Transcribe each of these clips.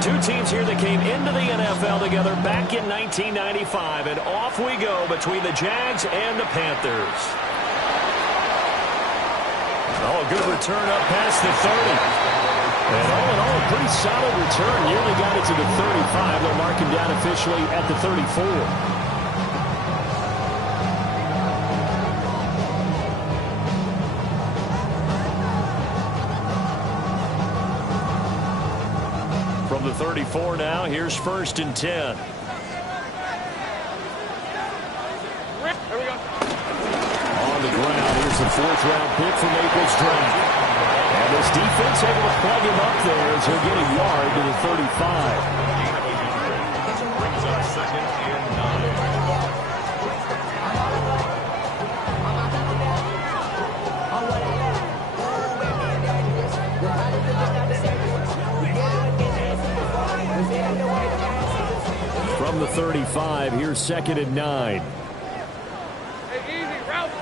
Two teams here that came into the NFL together back in 1995, and off we go between the Jags and the Panthers. Oh, a good return up past the 30. And all in all, a pretty solid return. Nearly got it to the 35. They'll mark him down officially at the 34. From the 34 now, here's 1st and 10. On the ground, here's the 4th-round pick from April's draft. And this defense able to plug him up there as he'll get a yard to the 35. Brings up 2nd and 9. From the 35, here's 2nd and 9. Hey, easy, route,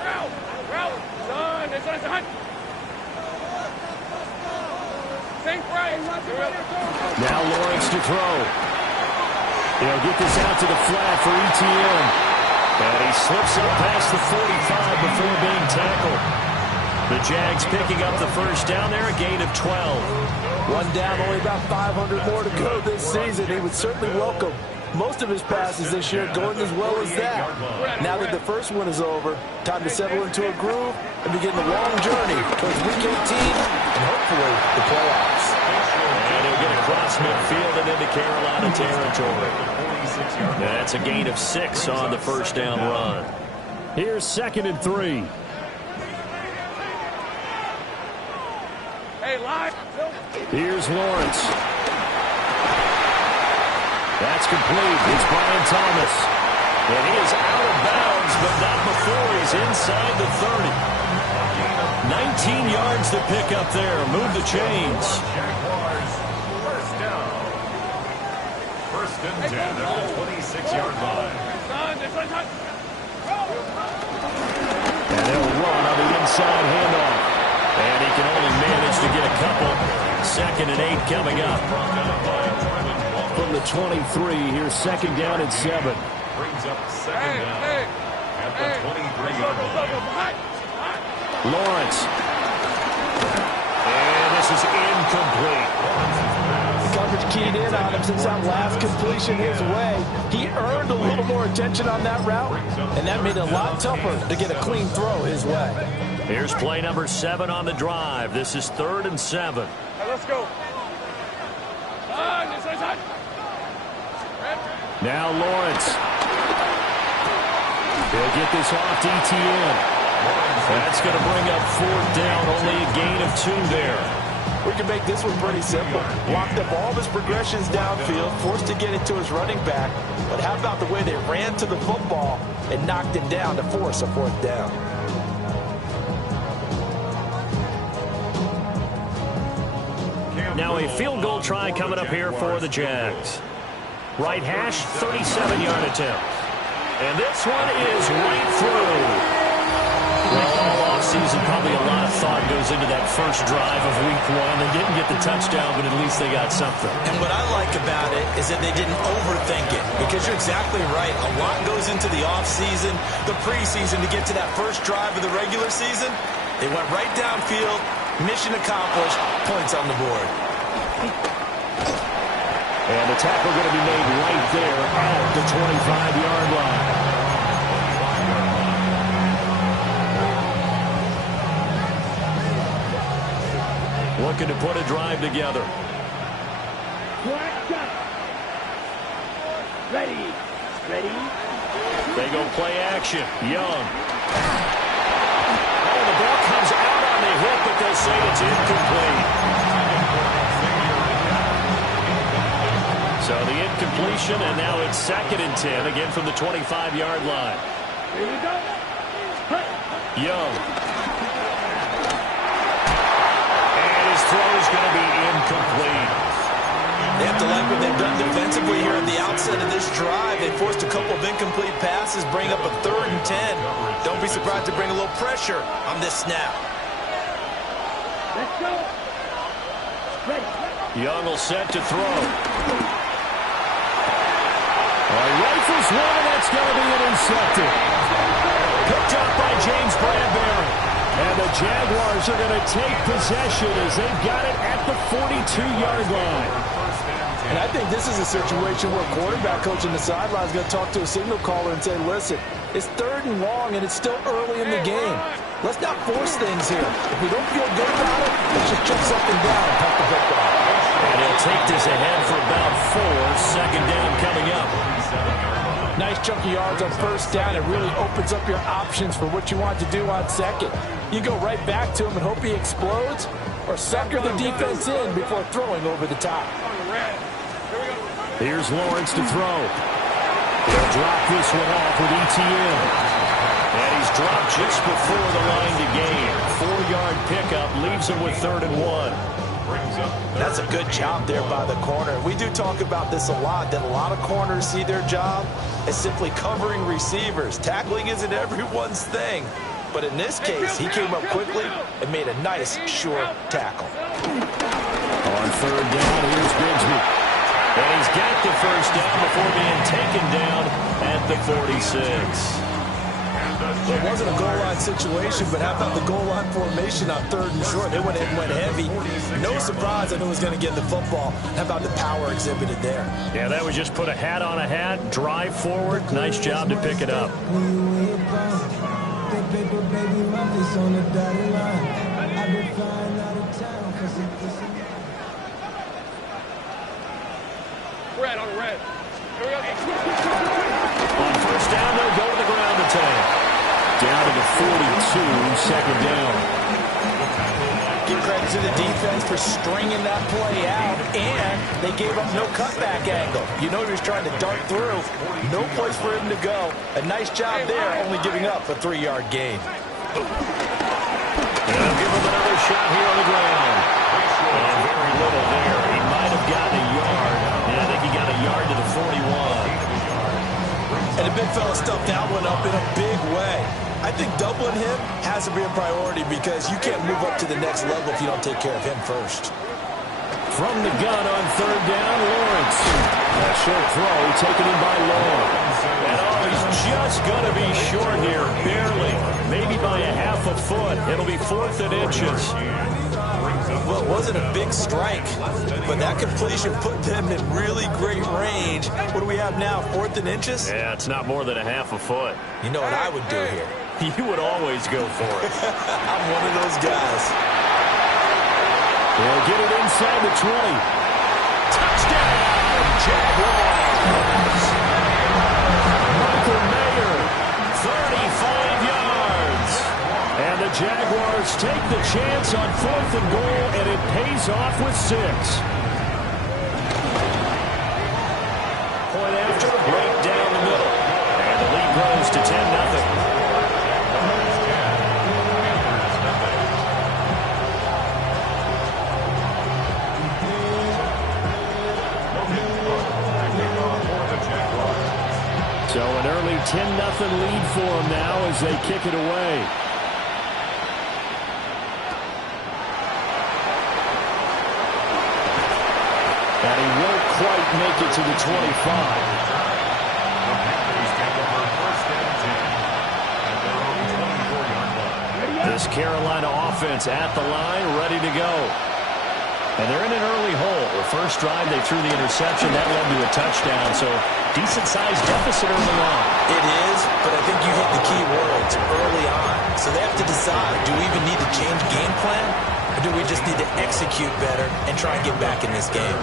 son, it's on, son. Think right. Now Lawrence to throw. He'll get this out to the flat for Etienne. And he slips up past the 45 before being tackled. The Jags picking up the 1st down there, a gain of 12. One down, only about 500 more to go this season. He would certainly welcome most of his passes this year going as well as that. Now that the first one is over, time to settle into a groove and begin the long journey towards Week 18 and hopefully the playoffs. And he'll get across midfield and into Carolina territory. That's a gain of 6 on the 1st down run. Here's 2nd and 3. Hey, live. Here's Lawrence. That's complete. It's Brian Thomas. And he is out of bounds, but not before he's inside the 30. 19 yards to pick up there. Move the chains. Jaguars, 1st down. 1st and 10 at the 26-yard line. And they'll run on the inside handoff. And he can only manage to get a couple. 2nd and 8 coming up. From the 23, here's 2nd down and 7. Brings up 2nd down at the 23-yard line. Lawrence. And this is incomplete. The coverage keyed in on him since that last completion his way. He earned a little more attention on that route, and that made it a lot tougher to get a clean throw his way. Here's play number 7 on the drive. This is 3rd and 7. Hey, let's go. Now Lawrence. He'll get this off to Etienne. That's going to bring up 4th down. Only a gain of 2 there. We can make this one pretty simple. Blocked up all of his progressions downfield, forced to get it to his running back. But how about the way they ran to the football and knocked him down to force a 4th down? Now a field goal try coming up here for the Jags. Right hash, 37-yard attempt. And this one is right through. Well, all offseason, probably a lot of thought goes into that first drive of Week 1. They didn't get the touchdown, but at least they got something. And what I like about it is that they didn't overthink it, because you're exactly right. A lot goes into the offseason, the preseason, to get to that first drive of the regular season. They went right downfield, mission accomplished, points on the board. And the tackle going to be made right there at the 25-yard line. Looking to put a drive together. Ready. They go play action. Young. Oh, the ball comes out on the hit, but they'll say it's incomplete. So the incompletion, and now it's 2nd and 10, again from the 25-yard line. Here we go. Young. And his throw is going to be incomplete. They have to like what they've done defensively here at the outset of this drive. They forced a couple of incomplete passes, bring up a 3rd and 10. Don't be surprised to bring a little pressure on this snap. Let's go. Ready. Young will set to throw. Rifles one, and that's going to be intercepted. Picked up by James Bradbury. And the Jaguars are going to take possession as they've got it at the 42-yard line. And I think this is a situation where quarterback coach on the sideline is going to talk to a signal caller and say, listen, it's 3rd and long, and it's still early in the game. Let's not force things here. If we don't feel good about it, let's just jump something down and punt the football. And he'll take this ahead for about 4. Second down coming up. Nice chunk of yards on first down. It really opens up your options for what you want to do on second. You go right back to him and hope he explodes, or sucker the defense in before throwing over the top. Here's Lawrence to throw. He'll drop this one off with ETN. And he's dropped just before the line to gain. 4-yard pickup leaves him with 3rd and 1. That's a good job there by the corner. We do talk about this a lot, that a lot of corners see their job as simply covering receivers. Tackling isn't everyone's thing. But in this case, he came up quickly and made a nice, short tackle. On 3rd down, here's Grigsby. And he's got the first down before being taken down at the 46. Well, it wasn't a goal line situation, but how about the goal line formation on 3rd and short? They went heavy. No surprise, I knew he was going to get the football. How about the power exhibited there? Yeah, that was just put a hat on a hat, drive forward. Nice job to pick it up. Red on red. Here we go. On first down, they'll go to the ground attack. Down to the 42, second down. Give credit to the defense for stringing that play out, and they gave up no cutback angle. You know he was trying to dart through. No place for him to go. A nice job there, only giving up a 3-yard gain. And they'll give him another shot here on the ground. And very little there. He might have gotten a yard. And I think he got a yard to the 41. And the big fella stuffed that one up in a big way. I think doubling him has to be a priority because you can't move up to the next level if you don't take care of him first. From the gun on 3rd down, Lawrence. A short throw taken in by Long. And he's just going to be short here, barely. Maybe by a half a foot. It'll be 4th and inches. Well, it wasn't a big strike, but that completion put them in really great range. What do we have now, 4th and inches? Yeah, it's not more than a half a foot. You know what I would do here? You would always go for it. I'm one of those guys. They'll get it inside the 20. Touchdown, Jaguars! Michael Mayer, 35 yards. And the Jaguars take the chance on 4th and goal, and it pays off with 6. Point after, right down the middle. And the lead grows to 10-0. So an early 10-0 lead for them now as they kick it away. And he won't quite make it to the 25. This Carolina offense at the line, ready to go. And they're in an early hole. The first drive, they threw the interception. That led to a touchdown. So decent-sized deficit early on. It is, but I think you hit the key words early on. So they have to decide, do we even need to change game plan? Or do we just need to execute better and try and get back in this game?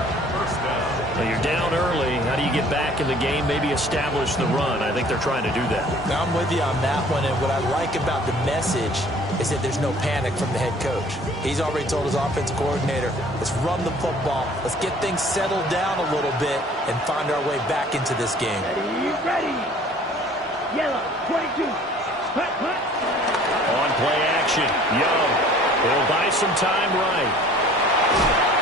Well, you're down early. How do you get back in the game? Maybe establish the run. I think they're trying to do that. Now, I'm with you on that one. And what I like about the message is that there's no panic from the head coach. He's already told his offensive coordinator, let's run the football. Let's get things settled down a little bit and find our way back into this game. Ready. Yellow, 22. Hut, hut. On play action, Young. He'll buy some time right.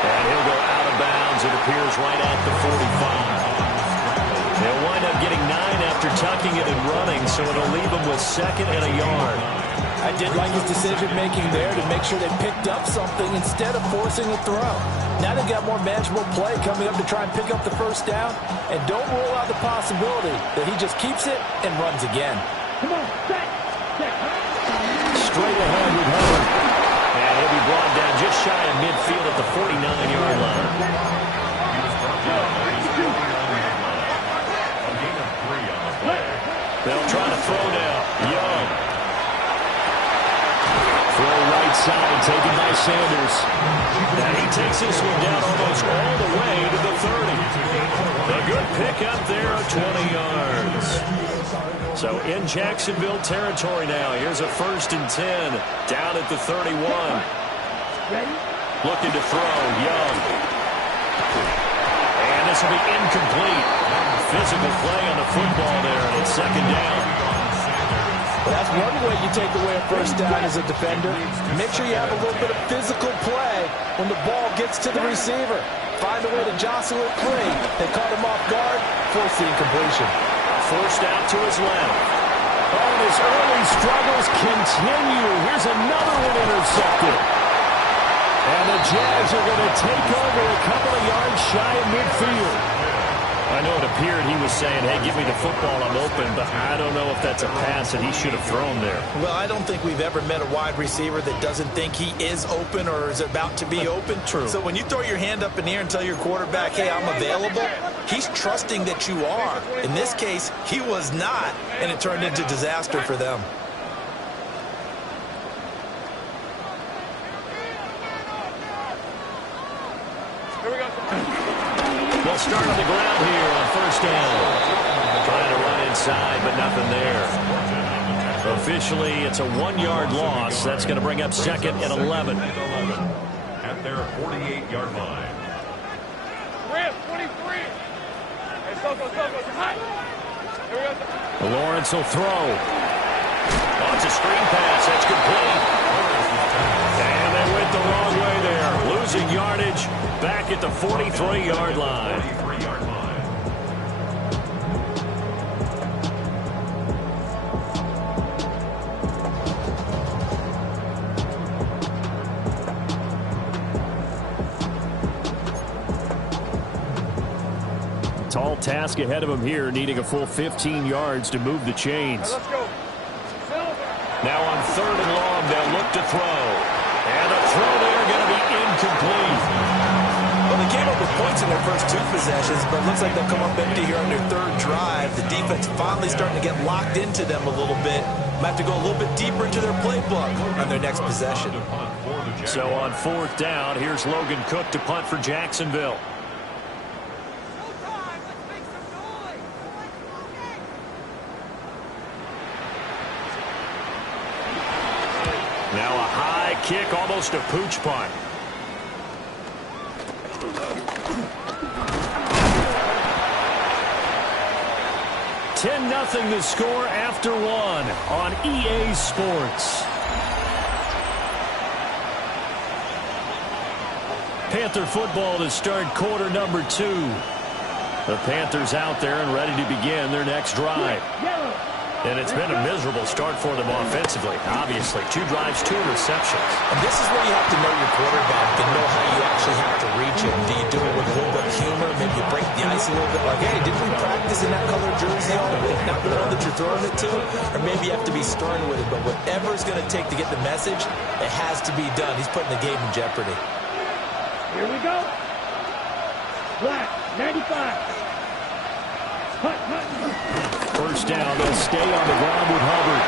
And he'll go out of bounds. It appears right at the 45. They'll wind up getting 9 after tucking it and running, so it'll leave them with 2nd and a yard. I did like his decision-making there to make sure they picked up something instead of forcing a throw. Now they've got more manageable play coming up to try and pick up the first down, and don't rule out the possibility that he just keeps it and runs again. Come on, set. Straight ahead with Hubbard. And he'll be brought down just shy of midfield at the 49-yard line. They'll try to throw now. Young. Throw right side, taken by Sanders. And he takes this one down almost all the way to the 30. A good pick up there of 20 yards. So in Jacksonville territory now. Here's a 1st and 10 down at the 31. Looking to throw. Young. And this will be incomplete. Physical play on the football there, and it's 2nd down. Well, that's one way you take away a first down as a defender. Make sure you have a little bit of physical play when the ball gets to the receiver. Find a way to jostle it free. They caught him off guard, force the incompletion. Forced out to his left. Oh, and his early struggles continue. Here's another one intercepted. And the Jags are going to take over a couple of yards shy of midfield. I know it appeared he was saying, hey, give me the football, I'm open, but I don't know if that's a pass that he should have thrown there. Well, I don't think we've ever met a wide receiver that doesn't think he is open or is about to be open. True. So when you throw your hand up in the air and tell your quarterback, hey, I'm available, he's trusting that you are. In this case, he was not, and it turned into disaster for them. They'll start on the ground here on 1st down. Trying to run inside, but nothing there. Officially, it's a 1-yard loss. That's going to bring up 2nd and 11. At their 48-yard line. Rip, 23. Hey, go. Hot. Here we go. Lawrence will throw. Oh, it's a screen pass. That's complete. And they went the wrong way there. Losing yardage back at the 43-yard line. Tall task ahead of him here, needing a full 15 yards to move the chains. Let's go. Now on 3rd and long, they'll look to throw. And the throw there going to be incomplete. Well, they came up with points in their first 2 possessions, but it looks like they'll come up empty here on their 3rd drive. The defense finally starting to get locked into them a little bit. Might have to go a little bit deeper into their playbook on their next possession. So on 4th down, here's Logan Cook to punt for Jacksonville. Now a high kick, almost a pooch punt. $10-0 the score after 1 on EA Sports. Panther football to start quarter number 2. The Panthers out there and ready to begin their next drive. And it's been a miserable start for them offensively. Obviously, 2 drives, 2 interceptions. And this is where you have to know your quarterback and know how you actually have to reach him. Do you do it with a little bit of humor? Maybe you break the ice a little bit. Like, hey, didn't we practice in that colored jersey all week? Not the one that you're throwing it to. Or maybe you have to be stern with it. But whatever it's going to take to get the message, it has to be done. He's putting the game in jeopardy. Here we go. Black, 95. Hut. 1st down, they'll stay on the ground with Hubbard.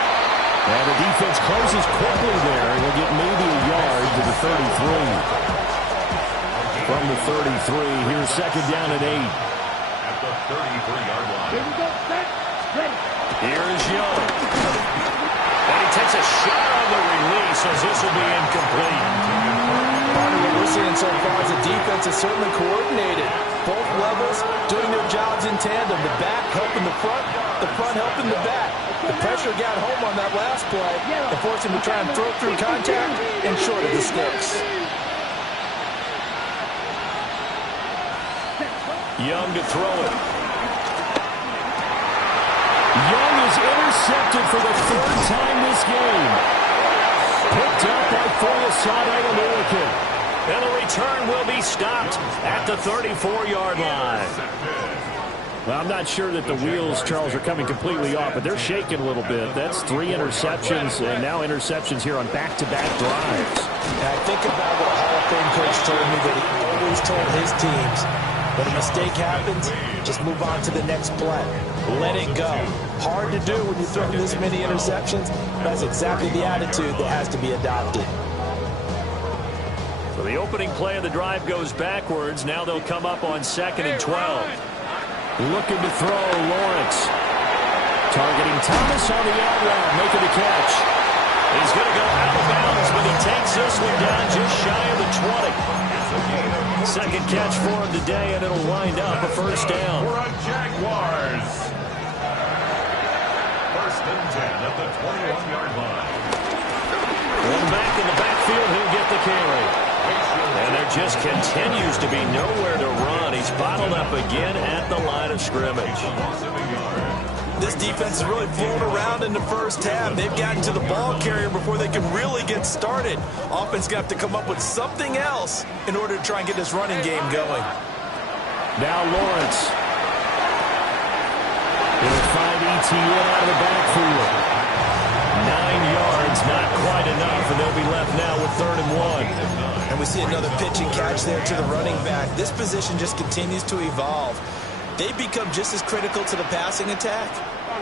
And the defense closes quickly there. He'll get maybe a yard to the 33. From the 33, here's 2nd down and 8. At the 33-yard line. Here we go. Set. Ready. Here's Young. And he takes a shot on the release as this will be incomplete. Part of what we're seeing so far is the defense is certainly coordinated. Both levels doing their jobs in tandem. The back helping the front helping the back. The pressure got home on that last play and forced him to try and throw through contact and short of the sticks. Young to throw it. Young is intercepted for the third time this game. Picked up by Foyesade Oluwakin. And the return will be stopped at the 34-yard line. Well, I'm not sure that the wheels, Charles, are coming completely off, but they're shaking a little bit. That's 3 interceptions, and now interceptions here on back-to-back drives. And I think about what a Hall of Fame coach told me that he always told his teams, when a mistake happens, just move on to the next play. Let it go. Hard to do when you throw this many interceptions. That's exactly the attitude that has to be adopted. So the opening play of the drive goes backwards. Now they'll come up on 2nd and 12. Looking to throw, Lawrence. Targeting Thomas on the out route, making the catch. He's going to go out of bounds, but he takes this one down just shy of the 20. Second catch for him today, and it'll wind up a first down. For a Jaguars. First and 10 at the 21-yard line. One back in the backfield, he'll get the carry. And there just continues to be nowhere to run. He's bottled up again at the line of scrimmage. This defense is really flown around in the first half. They've gotten to the ball carrier before they can really get started. Offense got to come up with something else in order to try and get this running game going. Now Lawrence. He'll find ETN out of the backfield. 9 yards, not quite enough, and they'll be left now with 3rd and 1. And we see another pitch and catch there to the running back. This position just continues to evolve. They become just as critical to the passing attack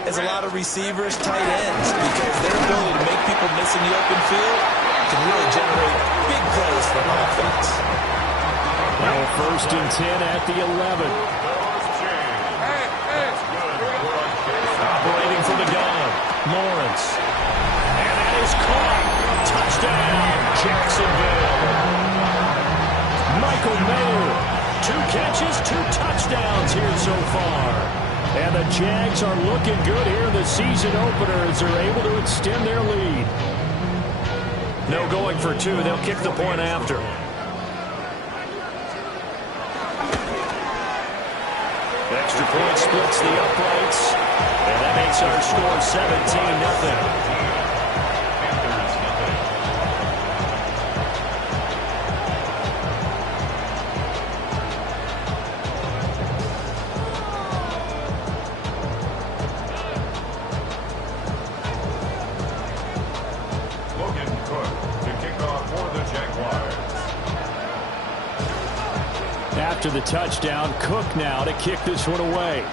as a lot of receivers, tight ends, because their ability to make people miss in the open field can really generate big plays for offense. Now 1st and 10 at the 11. Operating from the gun, Lawrence. And that is caught. Touchdown, Jacksonville. Michael Mayer, 2 catches, 2 touchdowns here so far. And the Jags are looking good here in the season opener as they're able to extend their lead. No going for 2. They'll kick the point after. Extra point splits the uprights. And that makes our score 17-0. After the touchdown, Cook now to kick this one away.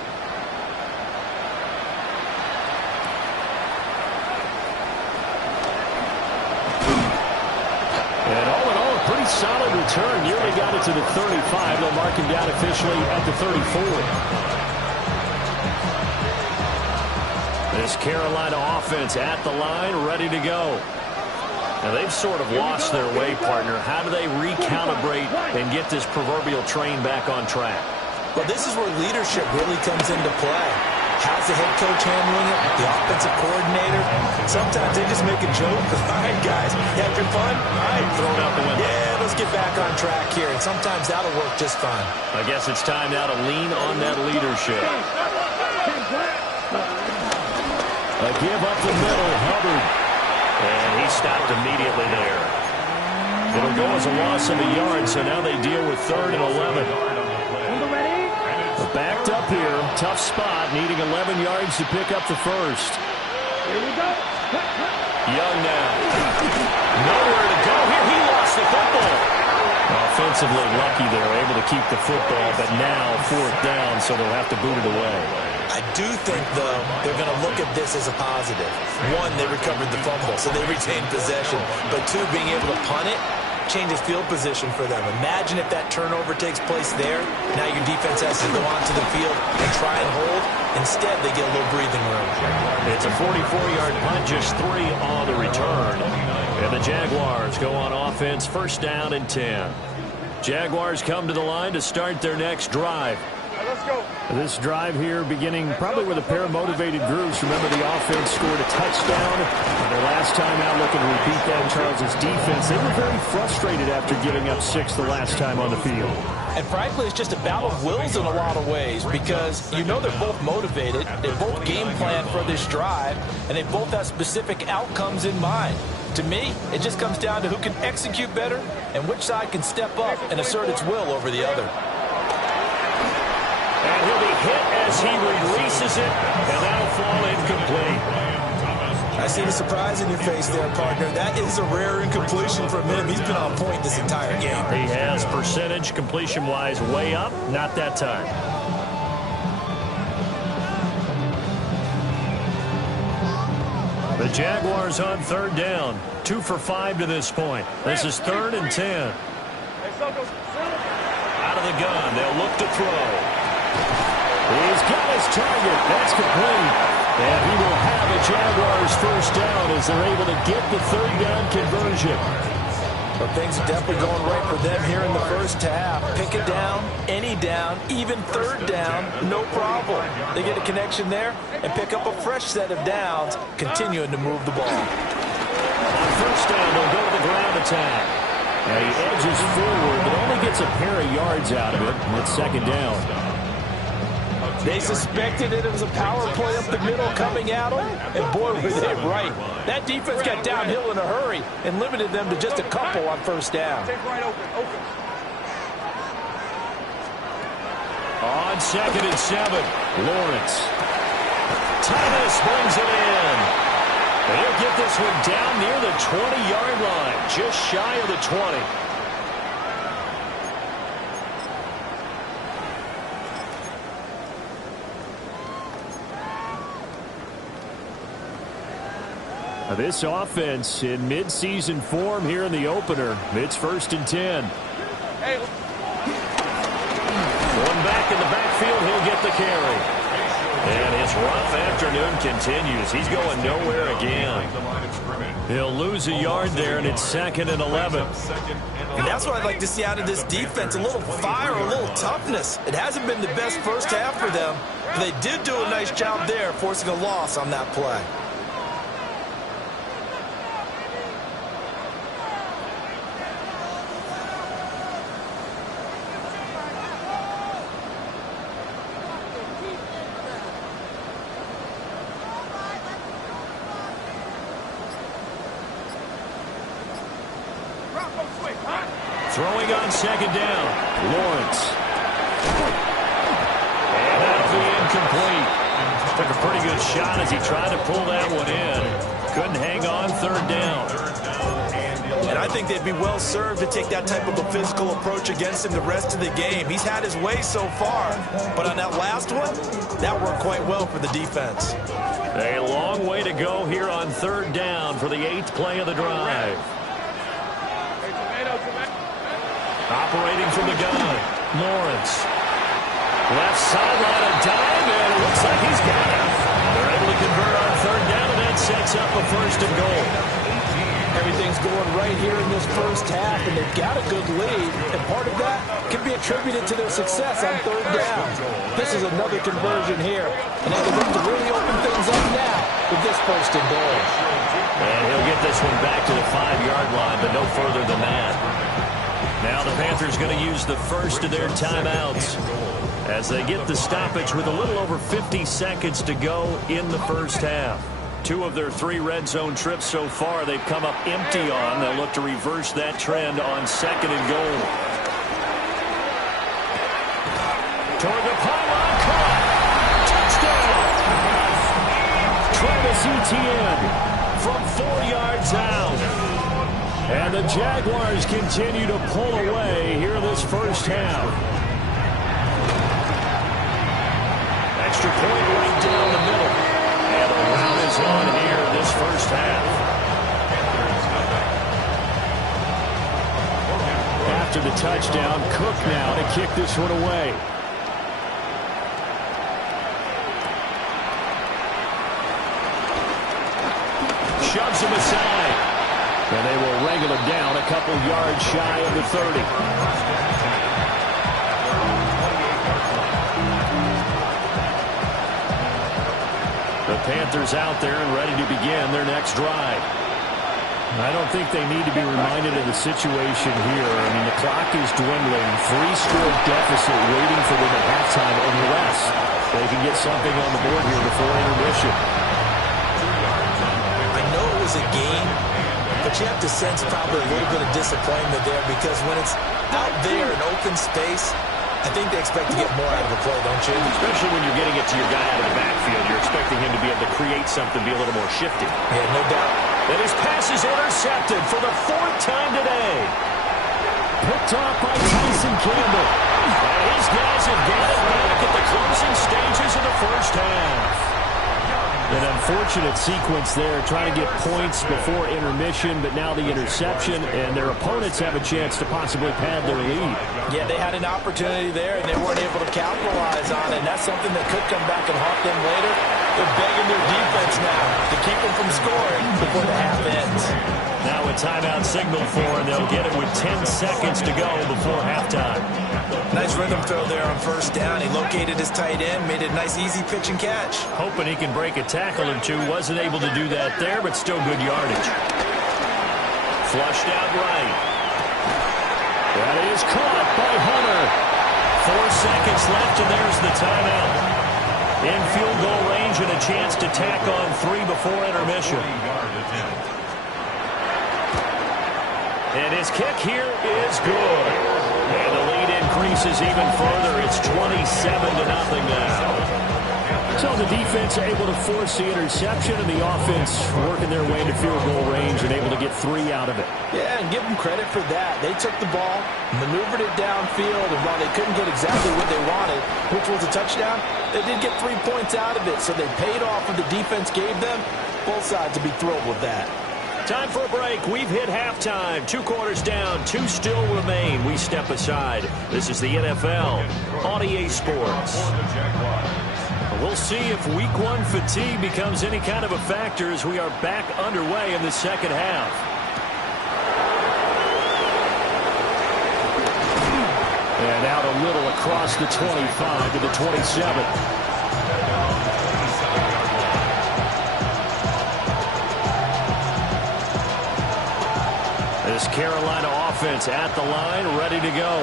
And all in all, a pretty solid return. Nearly got it to the 35. They'll mark him down officially at the 34. This Carolina offense at the line, ready to go. Now, they've sort of lost their way, partner. How do they recalibrate and get this proverbial train back on track? Well, this is where leadership really comes into play. How's the head coach handling it? The offensive coordinator? Sometimes they just make a joke. All right, guys, you had your fun? All right, throw it out the window. Yeah, let's get back on track here. And sometimes that'll work just fine. I guess it's time now to lean on that leadership. A give up the middle, Hubbard. And he stopped immediately there. It'll go as a loss of a yard, so now they deal with 3rd and 11. But backed up here, tough spot, needing 11 yards to pick up the first. Here we go. Young now. Nowhere to go here. He lost the football. Offensively lucky they're able to keep the football, but now 4th down, so they'll have to boot it away. I do think, though, they're going to look at this as a positive. 1, they recovered the fumble, so they retained possession. But 2, being able to punt it changes field position for them. Imagine if that turnover takes place there. Now your defense has to go onto the field and try and hold. Instead, they get a little breathing room. It's a 44-yard punt, just 3 on the return. And the Jaguars go on offense, 1st down and 10. Jaguars come to the line to start their next drive. Let's go. This drive here beginning probably with a pair of motivated groups. Remember, the offense scored a touchdown. Their last time out looking to repeat that. Charles' defense, they were very frustrated after giving up 6 the last time on the field. And frankly, it's just a battle of wills in a lot of ways because you know they're both motivated. They both game plan for this drive, and they both have specific outcomes in mind. To me, it just comes down to who can execute better and which side can step up and assert its will over the other. And he'll be hit as he releases it, and that'll fall incomplete. I see the surprise in your face there, partner. That is a rare incompletion from him. He's been on point this entire game. He has percentage completion-wise way up, not that time. The Jaguars on 3rd down. 2 for 5 to this point. This is 3rd and 10. Out of the gun, they'll look to throw. He's got his target. That's complete. And he will have a Jaguars first down as they're able to get the 3rd down conversion. Well, things are definitely going right for them here in the first half. Pick it down, any down, even 3rd down, no problem. They get a connection there and pick up a fresh set of downs, continuing to move the ball. On 1st down, they'll go to the ground attack. And he edges forward, but only gets a pair of yards out of it. And it's 2nd down. They suspected that it was a power play up the middle coming at them, and boy, were they right. That defense got downhill in a hurry and limited them to just a couple on 1st down. On 2nd and 7, Lawrence. Thomas brings it in. They'll get this one down near the 20-yard line, just shy of the 20. This offense in mid-season form here in the opener. It's 1st and 10. Going back in the backfield, he'll get the carry. And his rough afternoon continues. He's going nowhere again. He'll lose a yard there, and it's 2nd and 11. And that's what I'd like to see out of this defense, a little fire, a little toughness. It hasn't been the best first half for them, but they did do a nice job there, forcing a loss on that play. Throwing on 2nd down, Lawrence. And that'll be incomplete. Took a pretty good shot as he tried to pull that one in. Couldn't hang on 3rd down. And I think they'd be well served to take that type of a physical approach against him the rest of the game. He's had his way so far, but on that last one, that worked quite well for the defense. A long way to go here on 3rd down for the 8th play of the drive. Operating from the gun, Lawrence. Left sideline, a dive, and it looks like he's got it. They're able to convert on 3rd down, and that sets up a 1st and goal. Everything's going right here in this first half, and they've got a good lead, and part of that can be attributed to their success on 3rd down. This is another conversion here, and they can look to really open things up now with this 1st and goal. And he'll get this one back to the 5-yard line, but no further than that. Now the Panthers going to use the first of their timeouts as they get the stoppage with a little over 50 seconds to go in the first half. 2 of their 3 red zone trips so far they've come up empty on. They'll look to reverse that trend on 2nd and goal. Toward the pylon, caught. Touchdown! Travis Etienne from 4 yards out. And the Jaguars continue to pull away here this first half. Extra point right down the middle. And the rout is on here this first half. After the touchdown, Cook now to kick this one away. Shoves him aside. And they will wrangle him down a couple yards shy of the 30. Panthers out there and ready to begin their next drive. I don't think they need to be reminded of the situation here. I mean, the clock is dwindling. 3-score deficit waiting for them at halftime unless they can get something on the board here before intermission. I know it was a game, but you have to sense probably a little bit of disappointment there because when it's out there in open space, I think they expect to get more out of a play, don't you? Especially when you're getting it to your guy out of the backfield. You're expecting him to be able to create something, be a little more shifty. Yeah, no doubt. And his pass is intercepted for the 4th time today. Picked off by Tyson Campbell. And his guys have got it back at the closing stages of the first half. An unfortunate sequence there, trying to get points before intermission, but now the interception, and their opponents have a chance to possibly pad their lead. Yeah, they had an opportunity there, and they weren't able to capitalize on it, and that's something that could come back and haunt them later. They're begging their defense now to keep them from scoring before the half ends. Now a timeout signal for, and they'll get it with 10 seconds to go before halftime. Nice rhythm throw there on first down. He located his tight end, made it a nice easy pitch and catch. Hoping he can break a tackle or two. Wasn't able to do that there, but still good yardage. Flushed out right. That is caught by Hunter. 4 seconds left, and there's the timeout. In field goal range and a chance to tack on 3 before intermission. And his kick here is good. And the lead increases even further. It's 27-0 now. So the defense able to force the interception, and the offense working their way into field goal range and able to get 3 out of it. Yeah, and give them credit for that. They took the ball, maneuvered it downfield, and while they couldn't get exactly what they wanted, which was a touchdown, they did get 3 points out of it, so they paid off what the defense gave them. Both sides will be thrilled with that. Time for a break. We've hit halftime. 2 quarters down. 2 still remain. We step aside. This is the NFL on EA Sports. We'll see if Week 1 fatigue becomes any kind of a factor as we are back underway in the second half. And out a little across the 25 to the 27. This Carolina offense at the line, ready to go.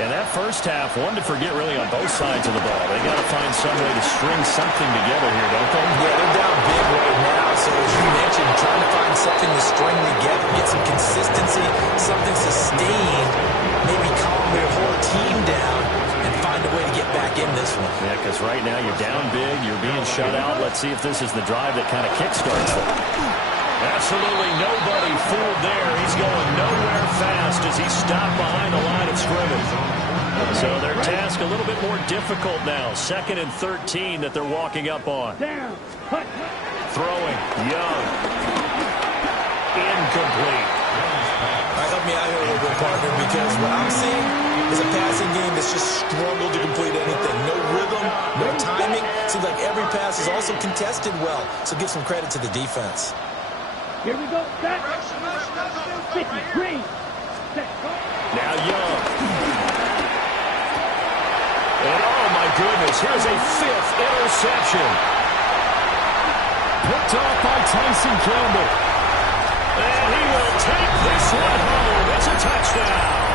And that first half, one to forget really on both sides of the ball. They got to find some way to string something together here, don't they? Yeah, they're down big right now. So as you mentioned, trying to find something to string together, get some consistency, something sustained, maybe calm their whole team down and find a way to get back in this one. Yeah, because right now you're down big, you're being shut out. Let's see if this is the drive that kind of kickstarts them. Absolutely nobody fooled there. He's going nowhere fast as he's stopped behind the line of scrimmage. So their task a little bit more difficult now. 2nd and 13 that they're walking up on. Throwing. Young. Incomplete. All right, help me out here a little bit, partner, because what I'm seeing is a passing game that's just struggled to complete anything. No rhythm, no timing. Seems like every pass is also contested well. So give some credit to the defense. Here we go. Set. 50. Green. Set. Now Young. And oh my goodness, here's a 5th interception. Picked off by Tyson Campbell. And he will take this one home. It's a touchdown.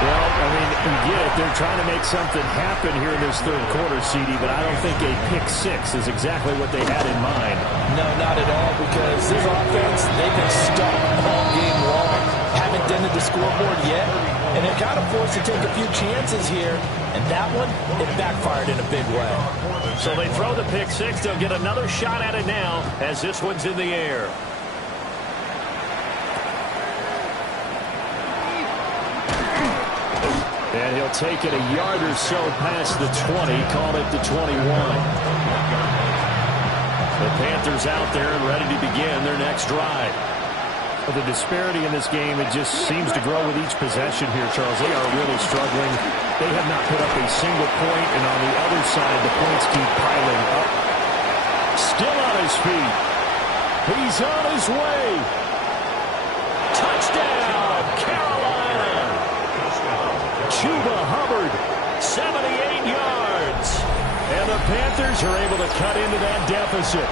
Well, I mean, you get it. They're trying to make something happen here in this 3rd quarter, CD, but I don't think a pick 6 is exactly what they had in mind. No, not at all, because this offense, they've been stuck all game long. Haven't dented the scoreboard yet, and they're kind of forced to take a few chances here, and that one, it backfired in a big way. So they throw the pick 6. They'll get another shot at it now as this one's in the air. And he'll take it a yard or so past the 20, call it the 21. The Panthers out there and ready to begin their next drive. Well, the disparity in this game, it just seems to grow with each possession here, Charles. They are really struggling. They have not put up a single point, and on the other side, the points keep piling up. Still on his feet. He's on his way. Touchdown, Carolina. Chuba Hubbard, 78 yards. And the Panthers Panthers are able to cut into that deficit.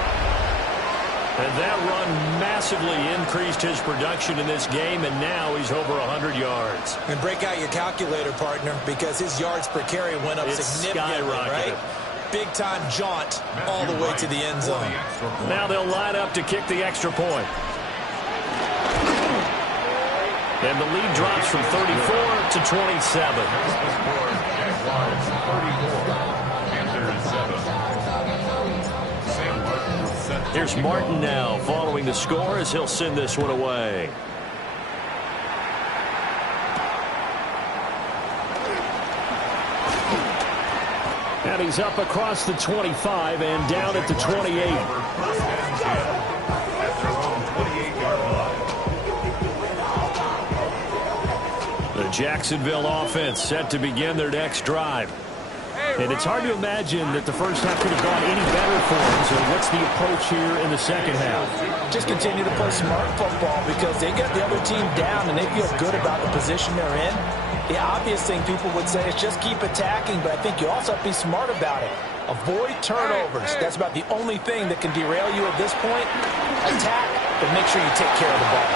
And that run massively increased his production in this game, and now he's over 100 yards. And break out your calculator, partner, because his yards per carry went up significantly, right? Big-time jaunt all the way to the end zone. Now they'll line up to kick the extra point. And the lead drops from 34 to 27. Here's Martin now following the score as he'll send this one away. And he's up across the 25 and down at the 28. The Jacksonville offense set to begin their next drive. And it's hard to imagine that the first half could have gone any better for them. So what's the approach here in the second half? Just continue to play smart football because they get the other team down and they feel good about the position they're in. The obvious thing people would say is just keep attacking, but I think you also have to be smart about it. Avoid turnovers. That's about the only thing that can derail you at this point. Attack, but make sure you take care of the ball.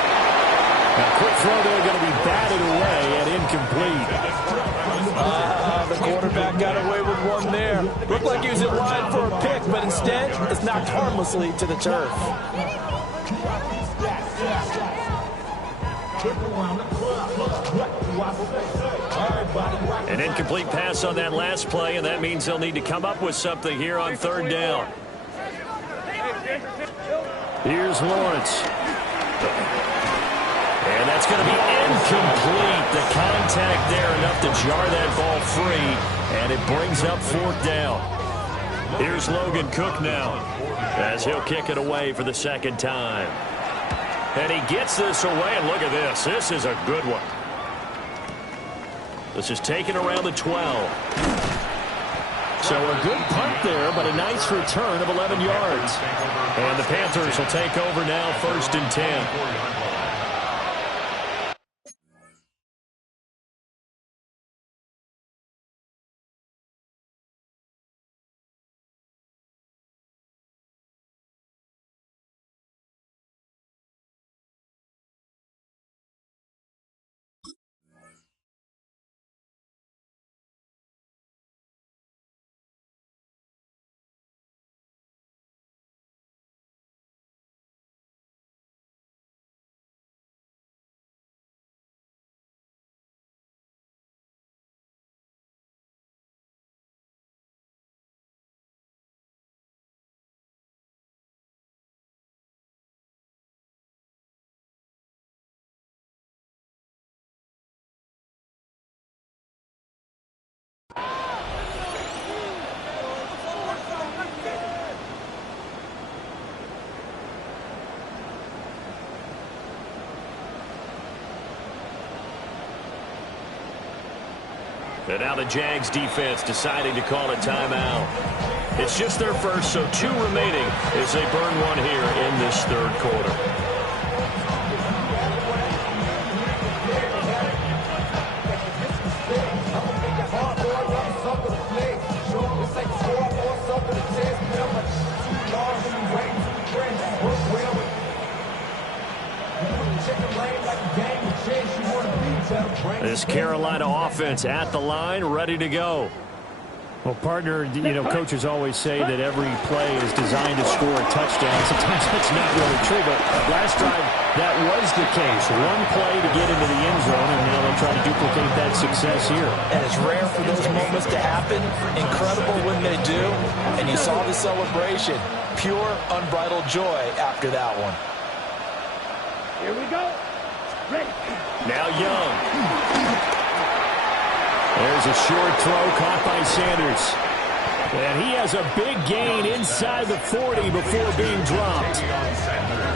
Now, quick throw there, going to be batted away and incomplete. The quarterback got away with one there. Looked like he was in line for a pick, but instead it's knocked harmlessly to the turf. An incomplete pass on that last play, and that means they'll need to come up with something here on third down. Here's Lawrence. And that's going to be incomplete. The contact there enough to jar that ball free, and it brings up fourth down. Here's Logan Cook now as he'll kick it away for the second time. And he gets this away, and look at this. This is a good one. This is taken around the 12. So a good punt there, but a nice return of 11 yards. And the Panthers will take over now, 1st and 10. And now the Jags defense deciding to call a timeout. It's just their first, so 2 remaining as they burn one here in this third quarter. This Carolina offense at the line, ready to go. Well, partner, you know, coaches always say that every play is designed to score a touchdown. Sometimes that's not really true, but last drive, that was the case. One play to get into the end zone, and now they'll try to duplicate that success here. And it's rare for those moments to happen. Incredible when they do. And you saw the celebration. Pure, unbridled joy after that one. Here we go. Ready. Now Young. There's a short throw caught by Sanders. And he has a big gain inside the 40 before being dropped.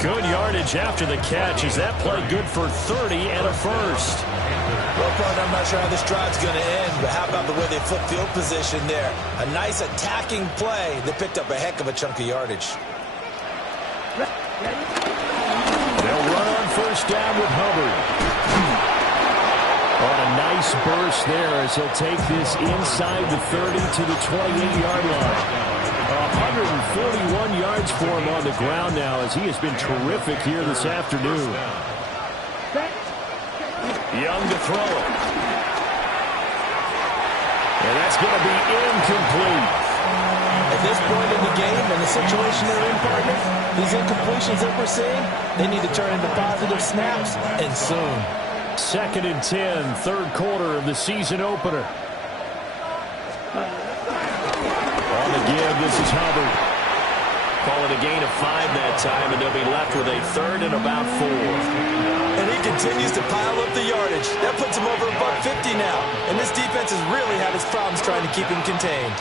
Good yardage after the catch. Is that play good for 30 and a first? Well, partner, I'm not sure how this drive's going to end, but how about the way they flip field position there? A nice attacking play that picked up a heck of a chunk of yardage. They'll run on first down with Hubbard. On a nice burst there as he'll take this inside the 30 to the 28-yard line. 141 yards for him on the ground now, as he has been terrific here this afternoon. Young to throw it. And that's going to be incomplete. At this point in the game and the situation they're in, partner, these incompletions that we're seeing, they need to turn into positive snaps, and soon. 2nd and 10, third quarter of the season opener. On the give, this is Hubbard. Call it a gain of 5 that time, and they'll be left with a 3rd and about 4. And he continues to pile up the yardage. That puts him over $150 now. And this defense has really had its problems trying to keep him contained.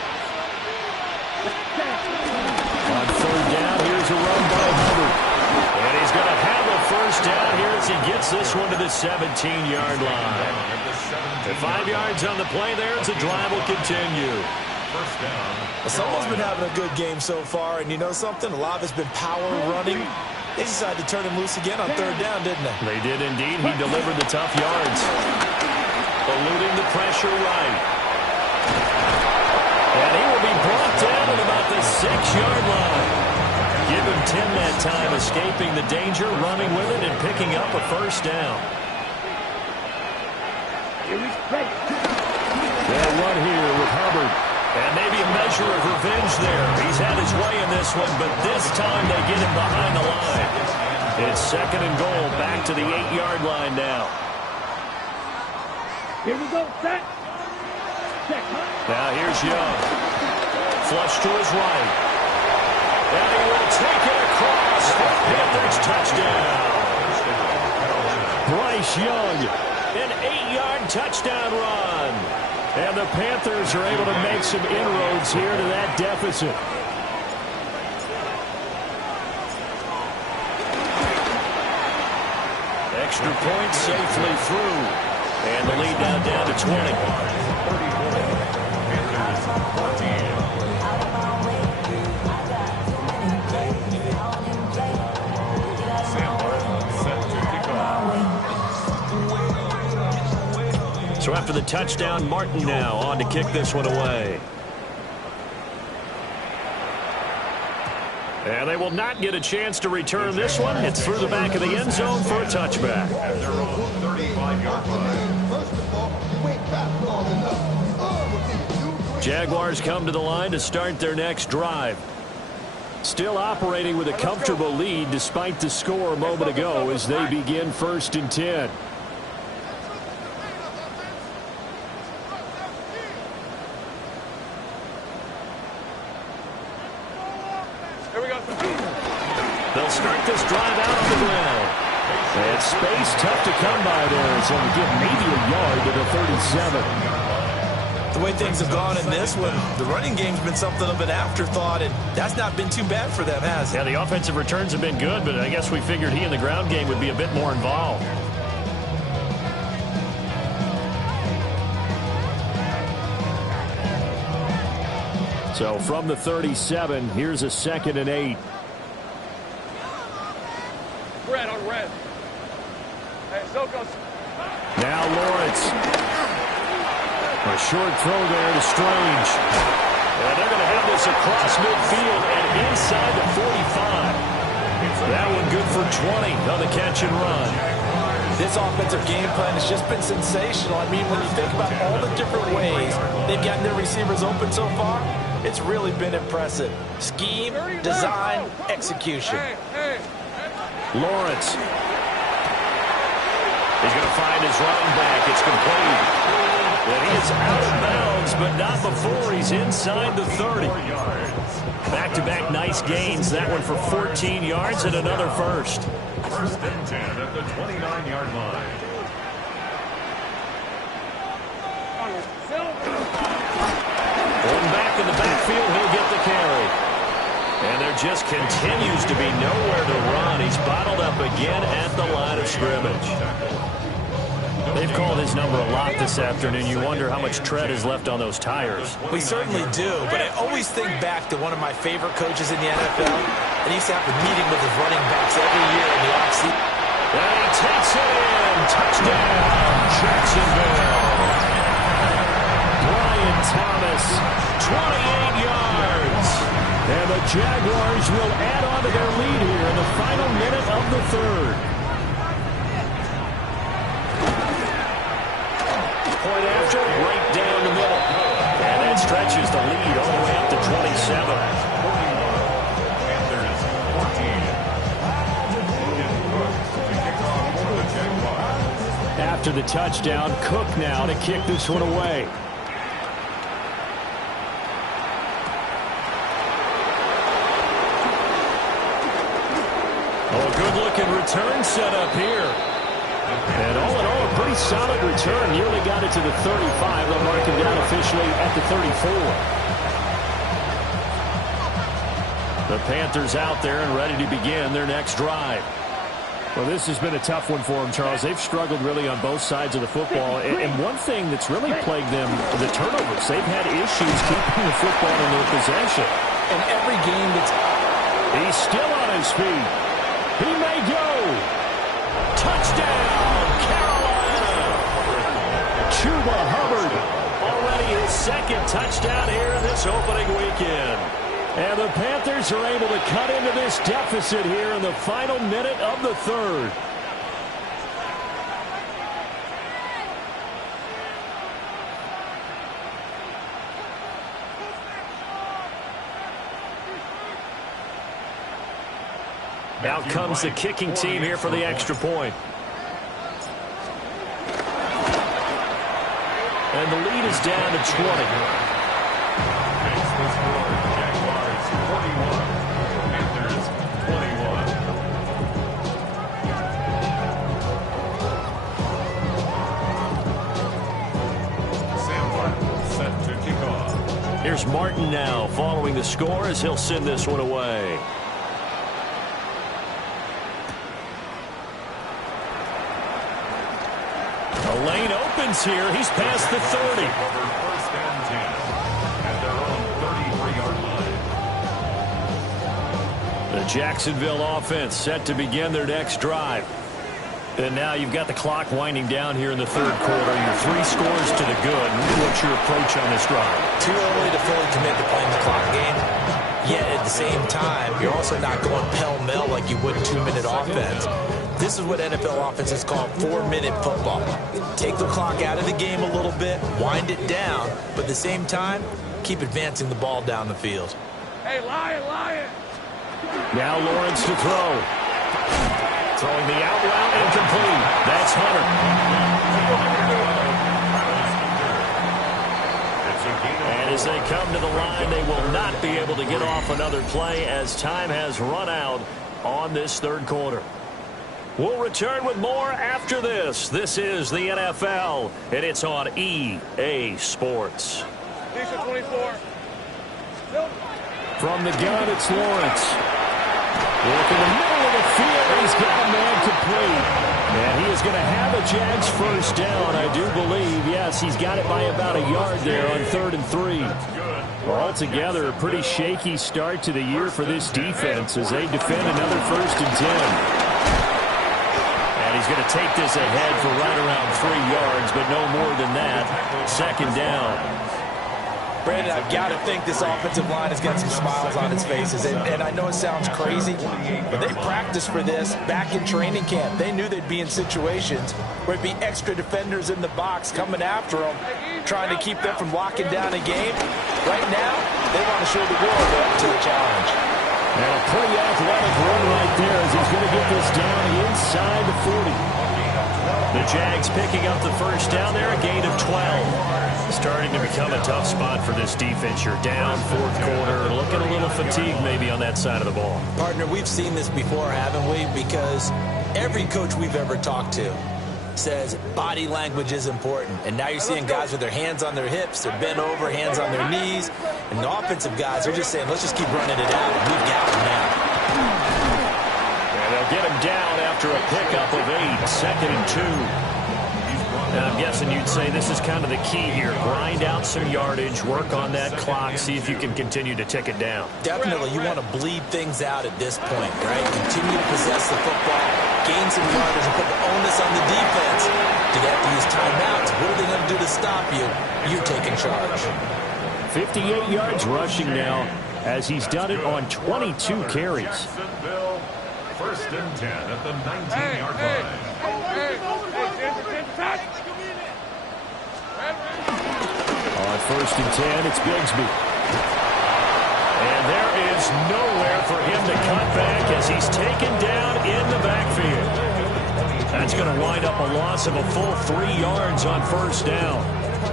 On 3rd down, here's a run by Hubbard. And he's going to have a first down here as he gets this one to the 17-yard line. At 5 yards on the play there, as the drive will continue. First down. Someone's been having a good game so far, and you know something? A lot of it's been power running. They decided to turn him loose again on 3rd down, didn't they? They did indeed. He delivered the tough yards. Eluding the pressure right. And he will be brought down at about the 6-yard line. Give him 10 that time, escaping the danger, running with it, and picking up a first down. They'll run here with Hubbard. And maybe a measure of revenge there. He's had his way in this one, but this time they get him behind the line. It's 2nd and goal, back to the 8-yard line now. Here we go, set. Now here's Young. Flush to his right. And he will take it across for Panthers touchdown. Bryce Young. An 8-yard touchdown run. And the Panthers are able to make some inroads here to that deficit. Extra point safely through. And the lead now down to 20. So after the touchdown, Martin now on to kick this one away. And they will not get a chance to return this one. It's through the back of the end zone for a touchback. At their own 35-yard line. Jaguars come to the line to start their next drive. Still operating with a comfortable lead despite the score a moment ago as they begin 1st and 10. They'll start this drive out on the ground. And space tough to come by there. So we get maybe a yard to the 37. The way things have gone in this one, the running game's been something of an afterthought, and that's not been too bad for them, has it? Yeah, the offensive returns have been good, but I guess we figured he in the ground game would be a bit more involved. So from the 37, here's a 2nd and 8. Red on red. Hey, so goes. Now Lawrence. A short throw there to Strange. And they're going to have this across midfield and inside the 45. That one good for 20 on the catch and run. This offensive game plan has just been sensational. I mean, when you think about all the different ways they've gotten their receivers open so far, it's really been impressive. Scheme, design, execution. Lawrence. He's going to find his running back. It's complete. And he is out of bounds, but not before he's inside the 30. Back-to-back nice gains. That one for 14 yards and another first. 1st and 10 at the 29-yard line. One back in the backfield, he'll get the carry. And there just continues to be nowhere to run. He's bottled up again at the line of scrimmage. They've called his number a lot this afternoon. You wonder how much tread is left on those tires. We certainly do, but I always think back to one of my favorite coaches in the NFL, and he used to have a meeting with his running backs every year in the offseason. And he takes it in. Touchdown, Jacksonville. Brian Thomas, 28 yards. And the Jaguars will add on to their lead here in the final minute of the third. Point after, right down the middle. And that stretches the lead all the way up to 27. After the touchdown, Cook now to kick this one away. Oh, good-looking return set up here. And all in all, a pretty solid return. Nearly got it to the 35. They'll mark him down officially at the 34. The Panthers out there and ready to begin their next drive. Well, this has been a tough one for them, Charles. They've struggled really on both sides of the football. And one thing that's really plagued them, the turnovers. They've had issues keeping the football in their possession. And every game that's... He's still on his feet. He may go. Touchdown, Carolina! Chuba Hubbard. Already his second touchdown here in this opening weekend. And the Panthers are able to cut into this deficit here in the final minute of the third. Out comes the kicking team here for the extra point. And the lead is down to 20. Here's Martin now following the score as he'll send this one away. The lane opens here. He's past the 30. First and 10 at their own 33-yard line. The Jacksonville offense set to begin their next drive. And now you've got the clock winding down here in the third quarter. Your 3 scores to the good. What's your approach on this drive? Too early to fully commit to playing the clock game. Yet at the same time, you're also not going pell-mell like you would 2-minute offense. This is what NFL offenses call 4-minute football. Take the clock out of the game a little bit, wind it down, but at the same time, keep advancing the ball down the field. Hey, Lion! Now Lawrence to throw. Throwing the out route incomplete. That's Hunter. And as they come to the line, they will not be able to get off another play as time has run out on this third quarter. We'll return with more after this. This is the NFL, and it's on EA Sports. Lisa 24. From the gun, it's Lawrence. Work in the middle of the field. He's got a man complete. And he is going to have a Jags first down, I do believe. Yes, he's got it by about a yard there on 3rd and 3. Altogether, a pretty shaky start to the year for this defense as they defend another 1st and 10. And he's going to take this ahead for right around 3 yards, but no more than that. 2nd down. Brandon, I've got to think this offensive line has got some smiles on its faces. And I know it sounds crazy, but they practiced for this back in training camp. They knew they'd be in situations where it'd be extra defenders in the box coming after them, trying to keep them from locking down a game. Right now, they want to show the world they're up to the challenge. And a pretty athletic run right there as he's going to get this down inside the 40. The Jags picking up the first down there, a gain of 12. Starting to become a tough spot for this defense. You're down 4th quarter, looking a little fatigued maybe on that side of the ball. Partner, we've seen this before, haven't we? Because every coach we've ever talked to says body language is important. And now you're seeing guys with their hands on their hips, they're bent over, hands on their knees. And the offensive guys are just saying, let's just keep running it out. We've got them now. And they'll get him down after a pickup of 8, 2nd and 2. And I'm guessing you'd say this is kind of the key here. Grind out some yardage, work on that clock, see if you can continue to tick it down. Definitely, you want to bleed things out at this point, right? Continue to possess the football, gain some yardage, and put the onus on the defense to get to use timeouts. What are they going to do to stop you? You're taking charge. 58 yards rushing now as he's done it on 22 carries. Jacksonville, 1st and 10 at the 19-yard line. On 1st and 10, it's Bigsby. And there is nowhere for him to cut back as he's taken down in the backfield. That's going to wind up a loss of a full 3 yards on 1st down.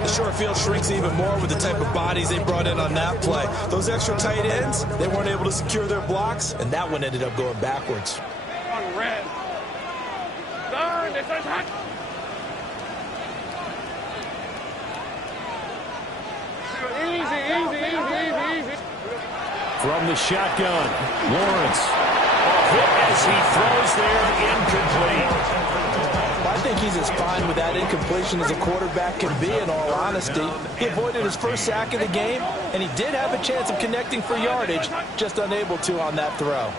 The short field shrinks even more with the type of bodies they brought in on that play. Those extra tight ends, they weren't able to secure their blocks, and that one ended up going backwards. On red. Darn, it's attack. Easy. From the shotgun, Lawrence. Hit as he throws there, incomplete. I think he's as fine with that incompletion as a quarterback can be, in all honesty. He avoided his first sack of the game, and he did have a chance of connecting for yardage, just unable to on that throw.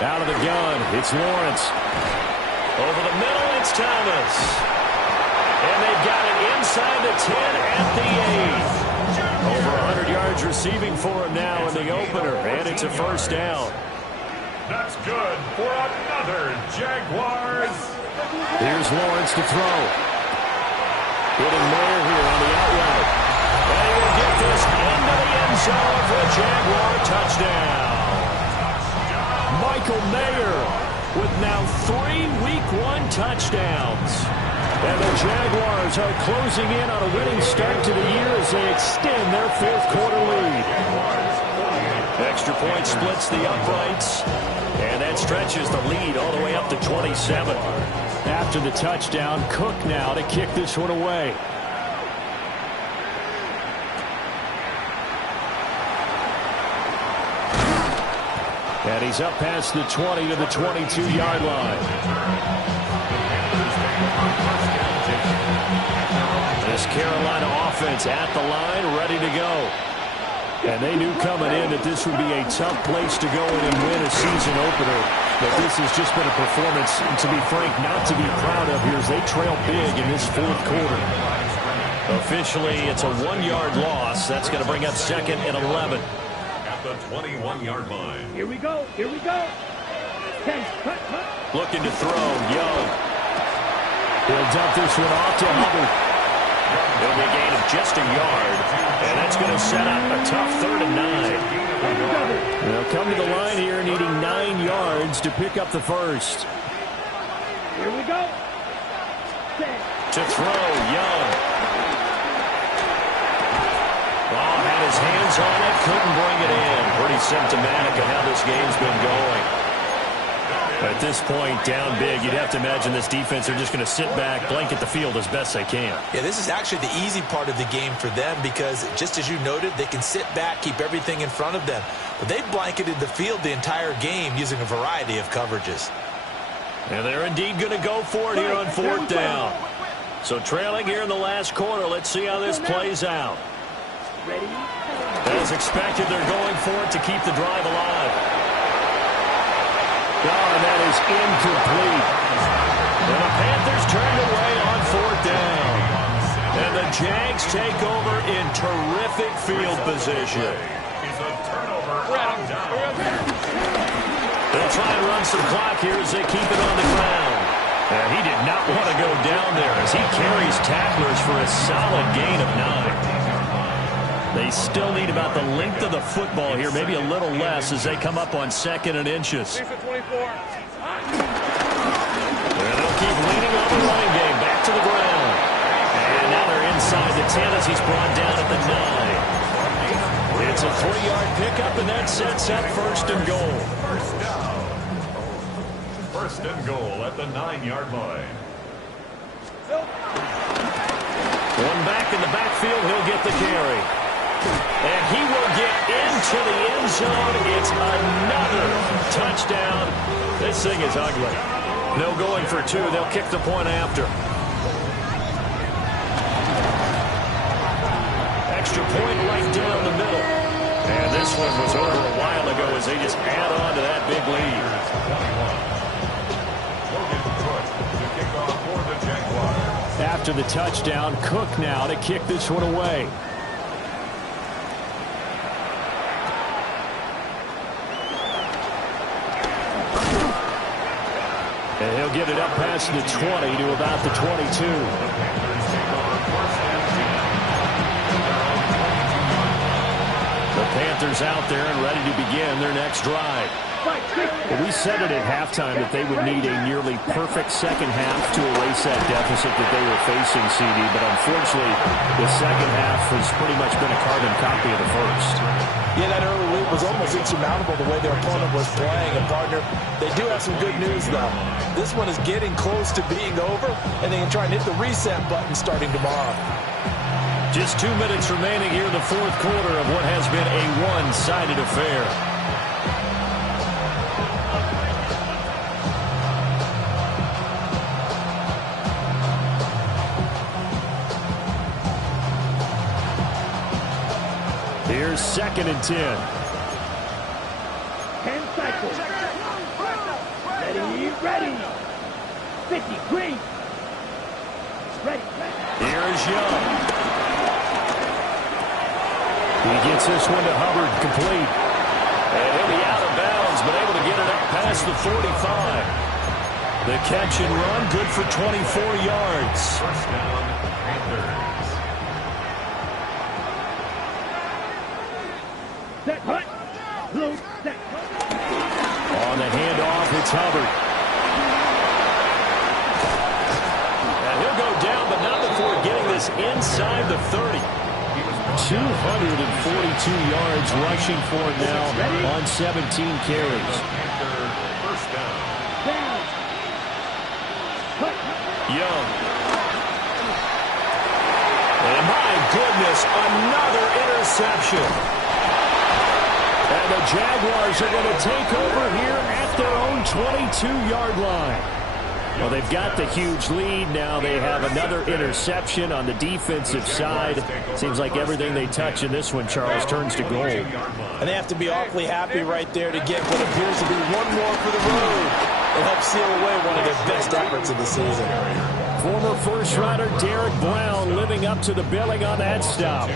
Out of the gun, it's Lawrence. Over the middle, it's Thomas. And they've got it inside the 10 at the 8. Over 100 yards receiving for him now in the opener, and it's a 1st down. That's good for another Jaguars. Here's Lawrence to throw. Hitting Mayer here on the outright. And he will get this into the end zone for a Jaguar touchdown. Michael Mayer with now 3 Week 1 touchdowns. And the Jaguars are closing in on a winning start to the year as they extend their 4th quarter lead. Extra point splits the uprights, and that stretches the lead all the way up to 27. After the touchdown, Cook now to kick this one away. And he's up past the 20 to the 22-yard line. This Carolina offense at the line, ready to go. And they knew coming in that this would be a tough place to go in and win a season opener. But this has just been a performance, to be frank, not to be proud of here as they trail big in this 4th quarter. Officially, it's a 1-yard loss. That's going to bring up 2nd and 11. The 21-yard line. Here we go. 10, cut. Looking to throw, Young. He'll dump this one off to Hubbard. It'll be a gain of just a yard, and that's going to set up a tough 3rd and 9. They'll come to the line here needing 9 yards to pick up the 1st. Here we go. To throw, Young. Had his hands on it, couldn't bring it in. Pretty symptomatic of how this game's been going. At this point, down big, you'd have to imagine this defense are just going to sit back, blanket the field as best they can. Yeah, this is actually the easy part of the game for them because, just as you noted, they can sit back, keep everything in front of them. But they've blanketed the field the entire game using a variety of coverages. And they're indeed going to go for it here on 4th down. So trailing here in the last quarter, let's see how this plays out. As expected, they're going for it to keep the drive alive. Oh, and that is incomplete. And the Panthers turned away on 4th down. And the Jags take over in terrific field position. It's a turnover on down. They'll try and run some clock here as they keep it on the ground. And he did not want to go down there as he carries tacklers for a solid gain of 9. They still need about the length of the football here, maybe a little less as they come up on 2nd and inches. And they'll keep leaning on the running game back to the ground. And now they're inside the 10 as he's brought down at the 9. It's a 3-yard pickup, and that sets up 1st and goal. 1st and goal at the 9-yard line. One back in the backfield, he'll get the carry. And he will get into the end zone. It's another touchdown. This thing is ugly. No going for 2. They'll kick the point after. Extra point right down the middle. And this one was over a while ago as they just add on to that big lead. To kick off for the Jaguars. after the touchdown. Cook now to kick this one away. And he'll get it up past the 20 to about the 22. The Panthers out there and ready to begin their next drive. Well, we said it at halftime that they would need a nearly perfect second half to erase that deficit that they were facing, CD. But unfortunately, the second half has pretty much been a carbon copy of the first. Yeah, that early lead was almost insurmountable the way their opponent was playing. And, partner, they do have some good news, though. This one is getting close to being over, and they can try and hit the reset button starting tomorrow. Just 2 minutes remaining here in the fourth quarter of what has been a one-sided affair. Here's 2nd and 10. 10 cycles. Ready. 50, green. Ready. Here's Young. He gets this one to Hubbard, complete. And he'll be out of bounds, but able to get it up past the 45. The catch and run, good for 24 yards. First down, Panthers. Set, hut. Blue, set. On the handoff, it's Hubbard. And he'll go down, but not before getting this inside the 30. 242 yards rushing for him now on 17 carries. First down. Young. And my goodness, another interception. And the Jaguars are going to take over here at their own 22-yard line. Well, they've got the huge lead. Now they have another interception on the defensive side. Seems like everything they touch in this one, Charles, turns to gold. And they have to be awfully happy right there to get what appears to be one more for the road. It helps seal away one of their best efforts of the season. Former first-rounder Derek Brown living up to the billing on that stop.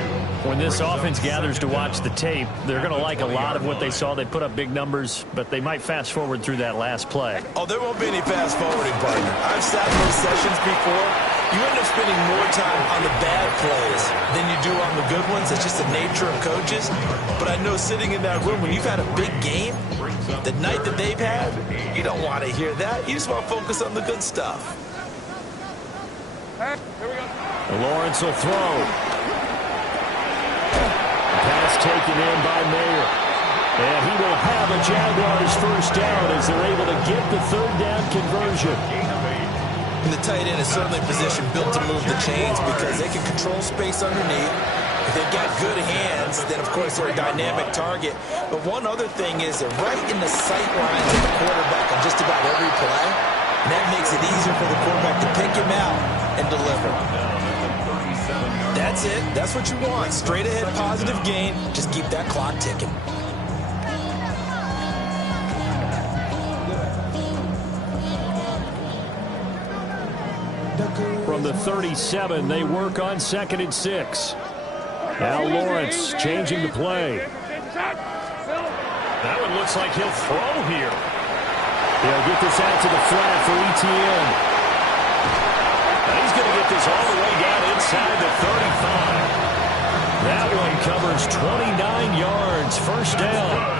When this offense gathers to watch the tape, they're going to like a lot of what they saw. They put up big numbers, but they might fast forward through that last play. Oh, there won't be any fast forwarding, partner. I've sat in those sessions before. You end up spending more time on the bad plays than you do on the good ones. It's just the nature of coaches. But I know sitting in that room, when you've had a big game, the night that they've had, you don't want to hear that. You just want to focus on the good stuff. Hey, here we go. Lawrence will throw. Pass taken in by Mayer. And he will have a Jaguars first down as they're able to get the third down conversion. And the tight end is certainly a position built to move the chains because they can control space underneath. If they've got good hands, then of course they're a dynamic target. But one other thing is they're right in the sight lines of the quarterback on just about every play. And that makes it easier for the quarterback to pick him out and deliver. That's it. That's what you want. Straight ahead positive gain. Just keep that clock ticking. From the 37, they work on 2nd and 6. Now Lawrence changing the play. That one looks like he'll throw here. They'll get this out to the flat for ETN. And he's going to get this all the way down inside the 35. That one covers 29 yards. First down.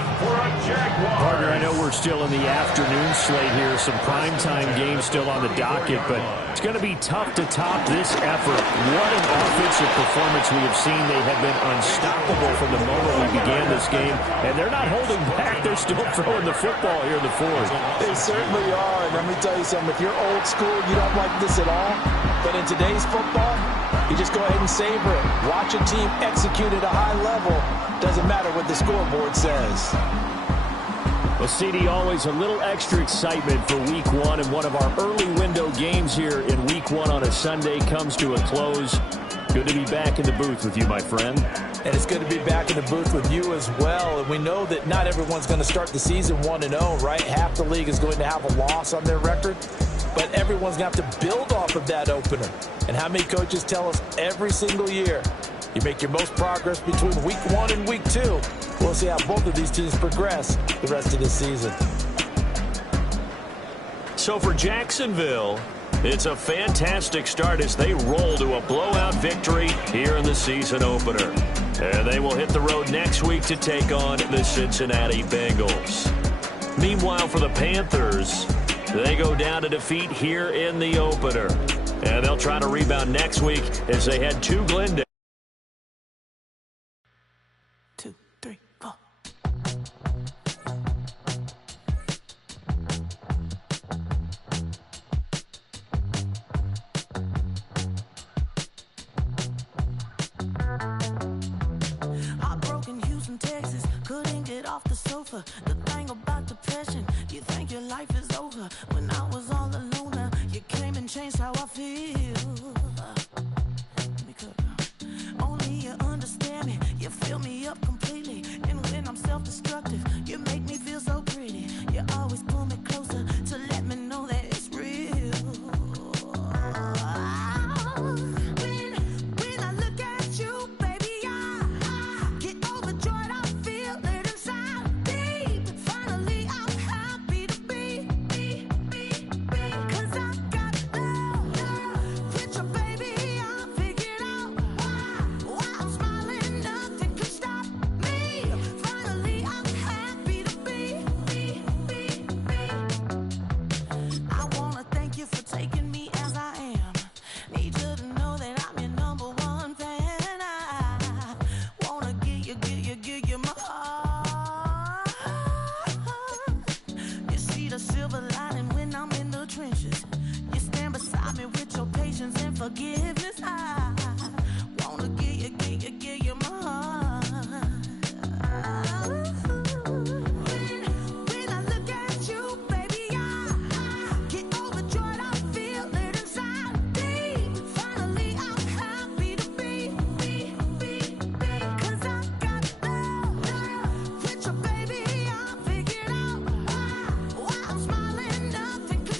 Partner, I know we're still in the afternoon slate here. Some primetime games still on the docket, but it's going to be tough to top this effort. What an offensive performance we have seen. They have been unstoppable from the moment we began this game, and they're not holding back. They're still throwing the football here in the fourth. They certainly are. And let me tell you something. If you're old school, you don't like this at all. But in today's football, you just go ahead and savor it. Watch a team execute at a high level. Doesn't matter what the scoreboard says. Well, CD, always a little extra excitement for Week 1, and one of our early window games here in Week 1 on a Sunday comes to a close. Good to be back in the booth with you, my friend. And it's good to be back in the booth with you as well. And we know that not everyone's going to start the season 1-0, right? Half the league is going to have a loss on their record. but everyone's going to have to build off of that opener. And how many coaches tell us every single year, you make your most progress between week 1 and week 2. We'll see how both of these teams progress the rest of the season. So for Jacksonville, it's a fantastic start as they roll to a blowout victory here in the season opener. And they will hit the road next week to take on the Cincinnati Bengals. Meanwhile, for the Panthers, they go down to defeat here in the opener. And they'll try to rebound next week as they head to Glendale. 2, 3, 4. Heartbroken Houston, Texas, couldn't get off the sofa. The thing about depression, you think your life is over. When I was all alone, you came and changed how I feel. Only you understand me, you fill me up completely. And when I'm self-destructive, you make me feel so pretty. You always pull me closer to let me know that it's real. When I look at you, baby, I get overjoyed. I feel it inside deep. Finally, I'm happy to be. Cause I got love with your baby. I figured out why I'm smiling. Nothing can stop me. Finally, I'm happy to be. I wanna thank you for taking me as I am. Need you to know that I'm your #1 fan. I wanna give you my heart. You see the silver lining when I'm in the trenches. You stand beside me with your patience and forgiveness.